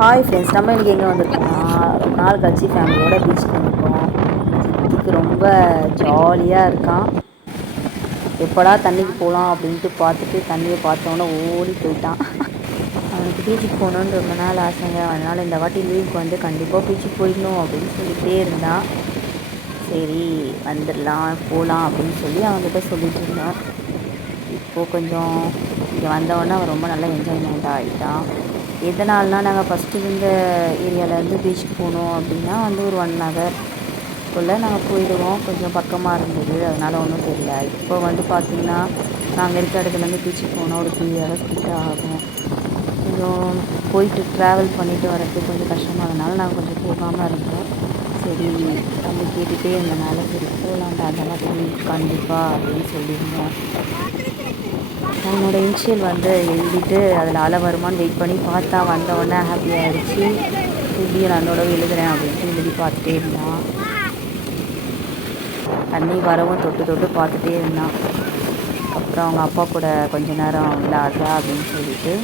Hi friends, நம்ம இன்றைக்கி எங்கே வந்திருக்கோம்னா ரொம்ப நாள் கழிச்சு ஃபேமிலியோட பீச்சுக்கு வந்திருக்கோம். சித்திக்கு ரொம்ப ஜாலியாக இருக்கான். எப்படா தண்ணிக்கு போகலாம் அப்படின்ட்டு பார்த்துட்டு தண்ணியை பார்த்தோன்னே ஓடி போயிட்டான். அவனுக்கு பீச்சுக்கு போகணுன்னு ரொம்ப நாள் ஆசைங்க. அதனால் இந்த வாட்டி லீவுக்கு வந்து கண்டிப்பாக பீச்சுக்கு போயிடணும் அப்படின்னு சொல்லிகிட்டே இருந்தான். சரி வந்துடலாம் போகலாம் அப்படின்னு சொல்லி அவன்கிட்ட சொல்லிகிட்டு இருந்தோம். இப்போது கொஞ்சம் இங்கே வந்தவொடனே அவன் ரொம்ப நல்லா என்ஜாய்மெண்ட் ஆகிட்டான். எதனால்னா நாங்கள் ஃபஸ்ட்டு இந்த ஏரியாவிலேருந்து பீச்சுக்கு போகணும் அப்படின்னா வந்து ஒரு 1 ஹவர்க்குள்ளே நாங்கள் போயிடுவோம். கொஞ்சம் பக்கமாக இருந்தது, அதனால் ஒன்றும் தெரியல. இப்போ வந்து பார்த்திங்கன்னா நாங்கள் இருக்க இடத்துலேருந்து பீச்சுக்கு போனால் ஒரு 3 ஹவர்ஸ் கிட்ட ஆகும். கொஞ்சம் போயிட்டு ட்ராவல் பண்ணிவிட்டு வரதுக்கு கொஞ்சம் கஷ்டமானதுனால நாங்கள் கொஞ்சம் போகாமல் இருந்தோம். சரி தம்பி கேட்டுகிட்டே இருந்தனால சரி போகலான்டா அதெல்லாம் தண்ணி கண்டிப்பாக அப்படின்னு சொல்லியிருந்தோம். அவனோட இனிஷியல் வந்து எழுதிட்டு அதில் அலை வருமானு வெயிட் பண்ணி பார்த்தா வந்தவொடனே ஹாப்பி ஆகிடுச்சு. இப்படியும் நான் என்னோட எழுதுகிறேன் அப்படின்ட்டு எழுதி பார்த்துட்டே இருந்தான். தண்ணி வரவும் தொட்டு தொட்டு பார்த்துட்டே இருந்தான். அப்புறம் அவங்க அப்பா கூட கொஞ்ச நேரம் விளையாடுறா அப்படின்னு சொல்லிட்டு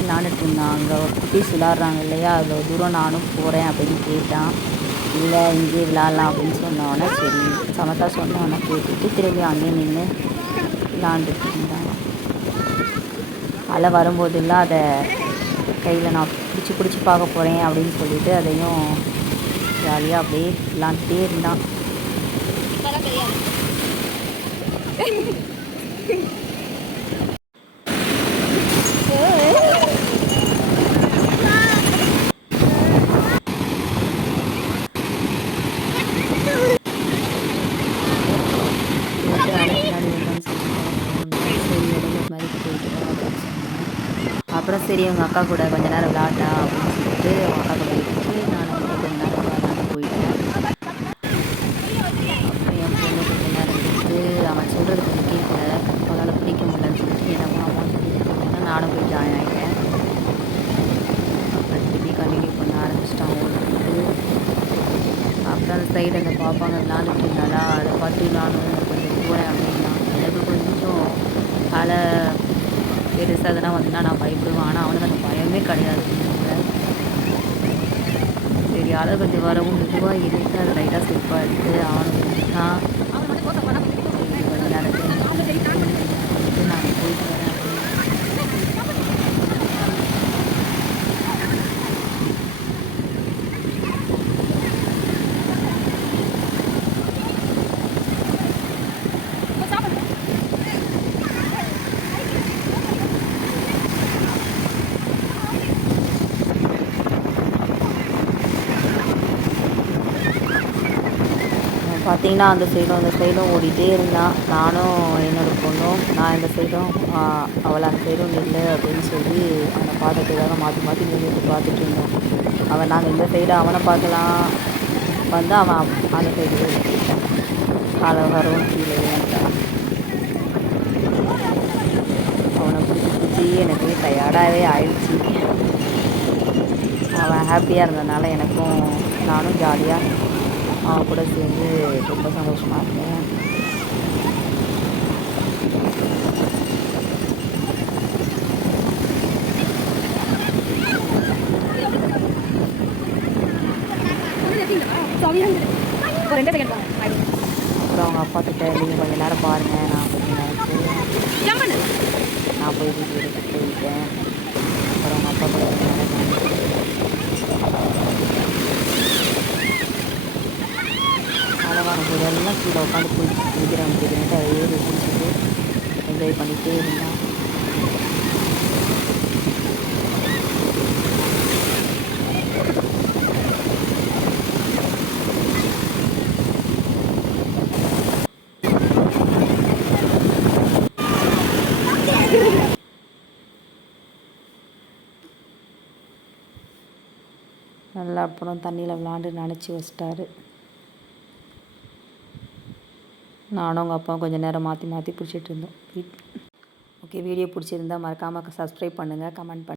விளாண்டுட்டு இருந்தான். அங்கே குட்டீஸ் விளாட்றாங்க இல்லையா, அவ்வளோ தூரம் நானும் போகிறேன் அப்படின்னு கேட்டான். இல்லை இங்கேயே விளாட்லாம் அப்படின்னு சொன்னோன்னே சரி சமத்தா சொன்னோன்னே கேட்டுட்டு திரும்பி அங்கேயே நின்று விளாண்டுட்டு இருந்தான். அலை வரும்போதெல்லாம் அதை கையில் நான் பிடிச்சி பார்க்க போகிறேன் அப்படின்னு சொல்லிட்டு அதையும் ஜாலியாக அப்படியே விளாண்டுட்டே இருந்தான். அப்புறம் சரி அவங்க அக்கா கூட கொஞ்ச நேரம் விளாண்டா அப்படின்னு சொல்லிட்டு அவங்க அக்கா கூட விட்டுட்டு நான் வந்து கொஞ்ச நேரம் விளாண்டான்னு போயிட்டேன். அப்புறம் என் பொண்ணு கொஞ்ச நேரம் இருந்துட்டு அவன் சொல்கிறது கொஞ்சம் கேட்கல, அவனால் பிடிக்க முடியலன்னு சொல்லிட்டு என்னமோ அம்மா சொல்லிட்டு போனேன்னா நானும் போய் ஜாயின் ஆகிட்டேன். அப்புறம் திருப்பி கண்டினியூ பண்ண ஆரம்பிச்சிட்டான் ஓடிட்டு. அப்புறம் அந்த சைடு அந்த பாப்பாங்க விளாண்டுட்டு இருந்தாலா, அதை பார்த்து நானும் கொஞ்சம் போகிறேன் அப்படின்னா எனக்கு கொஞ்சம் அலை பெருசாக அதெல்லாம் வந்துன்னா நான் பயப்படுவேன். ஆனால் அவனுக்கு அந்த பயமே கிடையாது. சரி அலை கொஞ்சம் வரவும் மெதுவாக இருந்து அதை லைட்டாக ஸ்லிப்பாக எடுத்து அவனுக்கு நான் கொஞ்சம் நேரத்தில் நான் போயிட்டு வரேன். பார்த்திங்கன்னா அந்த சைடும் ஓடிட்டே இருந்தான். நானும் என்னோடய பொண்ணும் நான் இந்த சைடும் அவளை அந்த சைடும் நில்லு அப்படின்னு சொல்லி அவனை பார்க்கறதுக்காக மாற்றி நின்றுட்டு பார்த்துட்டு இருந்தோம். அவன் நாங்கள் இந்த சைடு அவனை பார்க்கலாம் வந்து அவன் அந்த சைடு போயிட்டான். காலை வரவும் கீழே விழுந்துட்டான். அவனை பிடிச்சி எனக்கு டயர்டாகவே ஆயிடுச்சு. அவன் ஹாப்பியாக இருந்ததுனால எனக்கும் நானும் ஜாலியாக அவன் கூட சேர்ந்து ரொம்ப சந்தோஷமாக இருந்தேன். அப்புறம் அவங்க அப்பா கிட்ட நீங்கள் கொஞ்சம் நேரம் பாருங்கள், நான் கொஞ்சம் நேரம் நான் போய் வீட்டு எடுத்துகிட்டு போயிட்டேன். அப்புறம் அவங்க அப்பா கூட கொஞ்சம் நேரம் மழை வரும்போது எல்லாம் கீழே உட்காந்து குடிக்கிறேன்ட்டு அதை ஏறி குடிச்சிட்டு என்ஜாய் பண்ணிகிட்டே இருந்தான். நல்லா அப்புறம் தண்ணியில் விளாண்டு நினச்சி வச்சிட்டாரு. நானும் அவங்க அப்பாவும் கொஞ்சம் நேரம் மாற்றி பிடிச்சிட்டு இருந்தோம். ஓகே, வீடியோ பிடிச்சிருந்தா மறக்காமல் சப்ஸ்கிரைப் பண்ணுங்கள், கமெண்ட் பண்ணுங்கள்.